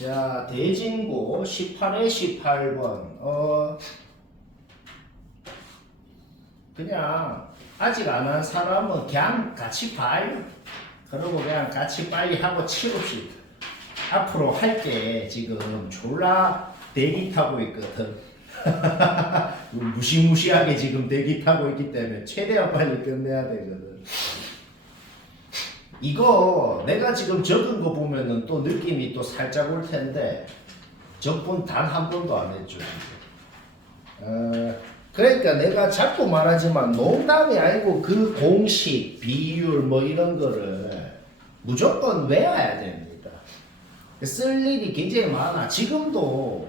자, 대진고 18에 18번. 어, 그냥 아직 안 한 사람은 그냥 같이 봐요. 그러고 그냥 같이 빨리 하고 치웁시다. 앞으로 할 게 지금 졸라 대기 타고 있거든. 무시무시하게 지금 대기 타고 있기 때문에 최대한 빨리 끝내야 되거든. 이거 내가 지금 적은 거 보면은 또 느낌이 또 살짝 올 텐데 적분 단 한 번도 안 했죠. 어, 그러니까 내가 자꾸 말하지만 농담이 아니고 그 공식, 비율 뭐 이런 거를 무조건 외워야 됩니다. 쓸 일이 굉장히 많아. 지금도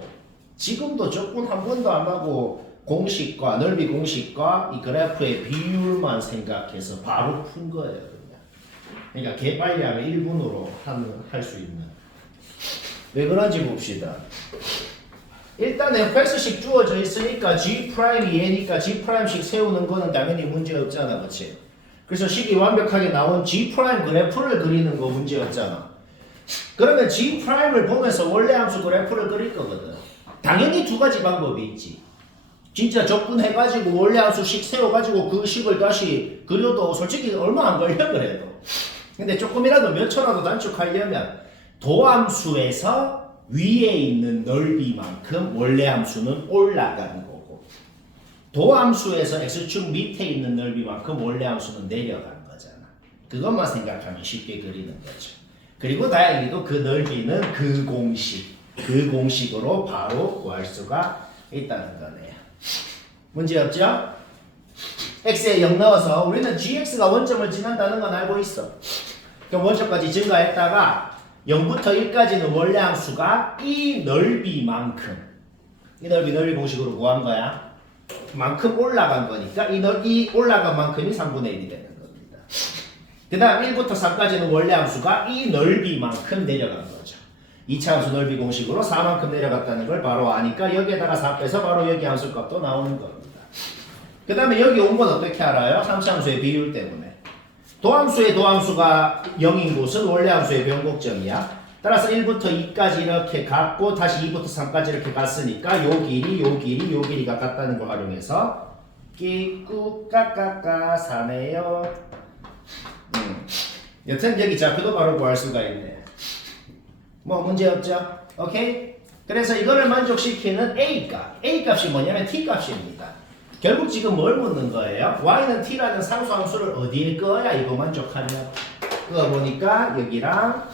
지금도 적분 한 번도 안 하고 공식과 넓이 공식과 이 그래프의 비율만 생각해서 바로 푼 거예요. 그러니까 하면 1분으로 할 수 있는. 왜 그런지 봅시다. 일단 fx식 주어져 있으니까 g 프라임이 얘니까 g 프라임식 세우는 거는 당연히 문제 없잖아, 그렇지? 그래서 식이 완벽하게 나온 g 프라임 그래프를 그리는 거 문제 없잖아. 그러면 g 프라임을 보면서 원래 함수 그래프를 그릴 거거든. 당연히 두 가지 방법이 있지. 진짜 적분해가지고 원래 함수식 세워가지고 그 식을 다시 그려도 솔직히 얼마 안 걸려 그래도. 근데 조금이라도 몇 초라도 단축하려면 도함수에서 위에 있는 넓이만큼 원래 함수는 올라가는 거고 도함수에서 x축 밑에 있는 넓이만큼 원래 함수는 내려가는 거잖아. 그것만 생각하면 쉽게 그리는 거죠. 그리고 다행히도 그 넓이는 그 공식, 그 공식으로 바로 구할 수가 있다는 거네요. 문제 없죠? x에 0 넣어서 우리는 gx가 원점을 지난다는 건 알고 있어. 그럼 원점까지 증가했다가 0부터 1까지는 원래 함수가 이 넓이만큼 이 넓이 넓이 공식으로 구한 거야. 만큼 올라간 거니까 이, 넓, 이 올라간 만큼이 3분의 1이 되는 겁니다. 그 다음 1부터 3까지는 원래 함수가 이 넓이만큼 내려간 거죠. 2차 함수 넓이 공식으로 4만큼 내려갔다는 걸 바로 아니까 여기에다가 4 빼서 바로 여기 함수 값도 나오는 겁니다. 그 다음에 여기 온 건 어떻게 알아요? 3차 함수의 비율 때문에. 도함수의 도함수가 0인 곳은 원래 함수의 변곡점이야. 따라서 1부터 2까지 이렇게 갔고 다시 2부터 3까지 이렇게 갔으니까 요 길이 요 길이 요 길이가 같다는 걸 활용해서 끼꾸 까까까 사네요. 음. 여튼 여기 좌표도 바로 구할 수가 있네. 뭐 문제 없죠? 오케이? 그래서 이거를 만족시키는 A 값. A 값이 뭐냐면 T 값입니다. 결국 지금 뭘 묻는 거예요? y는 t라는 상수함수를 어디에 꺼야 이거 만족하냐? 그거 보니까 여기랑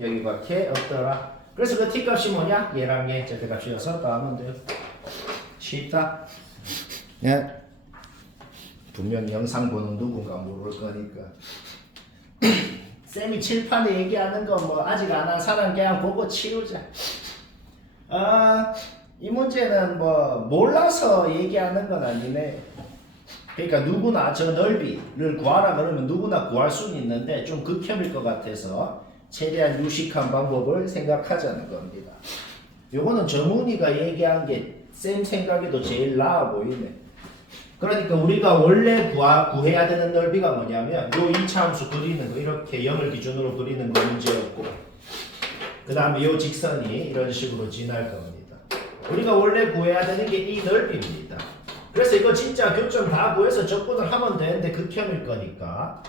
여기밖에 없더라. 그래서 그 t 값이 뭐냐? 얘랑 얘 절대 값이어서 더하면 돼요. 쉽다. 예. 분명 영상 보는 누군가 모를 거니까. 쌤이 칠판에 얘기하는 거 뭐 아직 안 한 사람 그냥 보고 치우자. 아. 이 문제는 뭐 몰라서 얘기하는 건 아니네. 그러니까 누구나 저 넓이를 구하라 그러면 누구나 구할 수는 있는데 좀 극혐일 것 같아서 최대한 유식한 방법을 생각하자는 겁니다. 요거는 정훈이가 얘기한 게 쌤 생각에도 제일 나아 보이네. 그러니까 우리가 원래 구하, 구해야 되는 넓이가 뭐냐면 요 2차 함수 그리는 거 이렇게 0을 기준으로 그리는 거 문제였고 그 다음에 요 직선이 이런 식으로 지날 겁니다. 우리가 원래 구해야 되는 게 이 넓이입니다. 그래서 이거 진짜 교점 다 구해서 적분을 하면 되는데 극혐일 거니까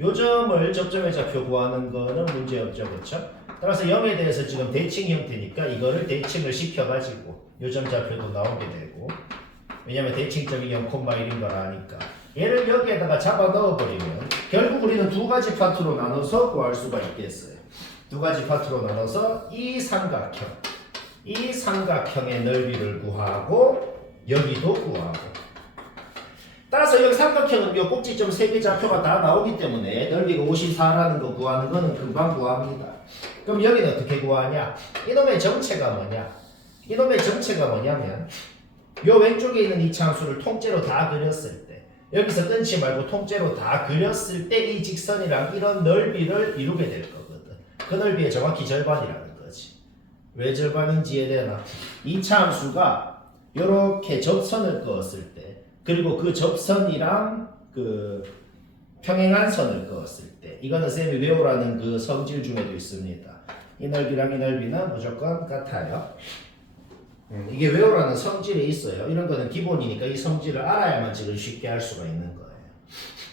요점을 접점의 좌표 구하는 거는 문제 없죠. 그렇죠? 따라서 0에 대해서 지금 대칭 형태니까 이거를 대칭을 시켜가지고 요점 좌표도 나오게 되고 왜냐면 대칭점이 0,1인 걸 아니까 얘를 여기에다가 잡아 넣어버리면 결국 우리는 두 가지 파트로 나눠서 구할 수가 있겠어요. 두 가지 파트로 나눠서 이 삼각형 이 삼각형의 넓이를 구하고 여기도 구하고 따라서 여기 삼각형은 요 꼭지점 세개 좌표가 다 나오기 때문에 넓이가 54라는 거 구하는 거는 금방 구합니다. 그럼 여기는 어떻게 구하냐? 이놈의 정체가 뭐냐? 이놈의 정체가 뭐냐면 요 왼쪽에 있는 이 참수를 통째로 다 그렸을 때 여기서 끊지 말고 통째로 다 그렸을 때 이 직선이랑 이런 넓이를 이루게 될 거거든. 그 넓이의 정확히 절반이라는 거지. 왜 절반인지에 대한 이차 함수가 이렇게 접선을 그었을 때 그리고 그 접선이랑 그 평행한 선을 그었을 때 이거는 쌤이 외우라는 그 성질 중에도 있습니다. 이 넓이랑 이 넓이는 무조건 같아요. 음, 이게 외우라는 성질이 있어요. 이런 거는 기본이니까 이 성질을 알아야만 지금 쉽게 할 수가 있는 거예요.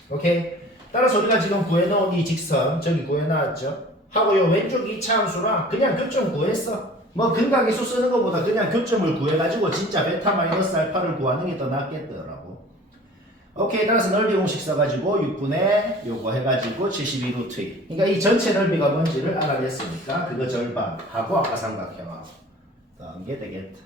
오케이? 따라서 우리가 지금 구해놓은 이 직선 저기 구해놨죠? 하고 요 왼쪽 이차 함수랑 그냥 교점 구했어. 뭐 근각의수 쓰는 것보다 그냥 교점을 구해가지고 진짜 베타 마이너스 알파를 구하는 게 더 낫겠더라고. 오케이 따라서 넓이 공식 써가지고 6분의 요거 해가지고 72루트 2 그러니까 이 전체 넓이가 뭔지를 알아냈으니까 그거 절반하고 아까 삼각형하고 더한 게 되겠다